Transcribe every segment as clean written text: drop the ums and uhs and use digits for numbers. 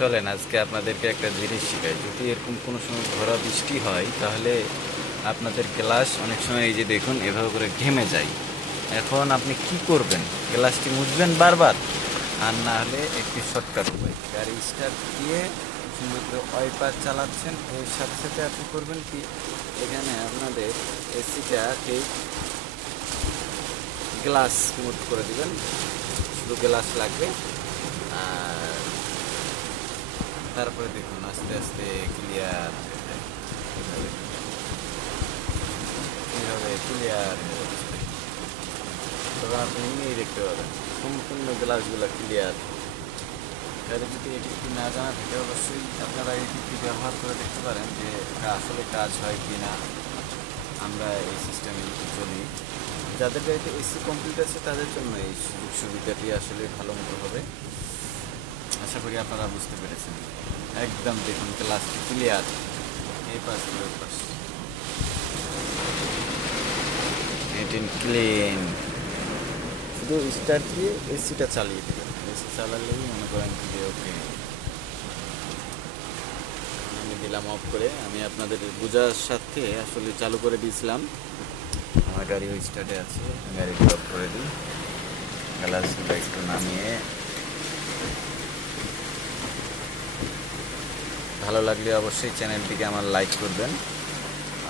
চলেন আজকে আপনাদেরকে একটা জিনিস শেখাই। যদি এরকম কোনো সময় ঝড়া বৃষ্টি হয় তাহলে আপনাদের গ্লাস অনেক সময় এই যে দেখুন এভাবে করে ঘেমে যায়। এখন আপনি কি করবেন? গ্লাসটি মুছবেন বারবার, আর না হলে একটি শর্টকাট উপায়, গাড়ি স্টার্ট দিয়ে সুন্দর করে ওয়াইপার চালাচ্ছেন, এর সাথে সাথে আপনি করবেন কি, এখানে আপনাদের এসিটা ঠিক গ্লাস মুড করে দিবেন, শুধু গ্লাস লাগবে। আর তারপরে দেখুন আস্তে আস্তে ক্লিয়ার হয়ে যায়, এইভাবে ক্লিয়ার হয়ে যাচ্ছে। তখন আপনি নিয়েই দেখতে পাবেন সম্পূর্ণ গ্লাসগুলো ক্লিয়ার। তাহলে যদি এটি না জানা থাকে অবশ্যই আপনারা এটি ব্যবহার করে দেখতে পারেন যে আসলে কাজ হয় কি না। আমরা এই সিস্টেমে চলি। যাদের গাড়িতে এসি কমপ্লিট আছে তাদের জন্য এই সুযোগ সুবিধাটি আসলে ভালো মতো হবে। আশা করি আপনারা বুঝতে পেরেছেন। একদম দেখুন গ্লাসটি ক্লিয়ার, এই পাশ ওই পাশ, নিট এন্ড ক্লিন। শুধু স্টার্ট দিয়ে এসিটা চালিয়ে দেবেন, এসি চালালেই মনে করেন যে ওকে। আমি দিলাম অফ করে, আমি আপনাদের বোঝার সাথে আসলে চালু করে দিয়েছিলাম। আমার গাড়ি ওই স্টার্টে আছে, গাড়িটি অফ করে দিই, গ্লাসগুলো একটু নামিয়ে। ভালো লাগলে অবশ্যই চ্যানেলটিকে আমার লাইক করবেন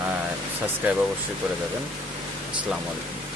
আর সাবস্ক্রাইব অবশ্যই করে দেবেন। আসসালামু আলাইকুম।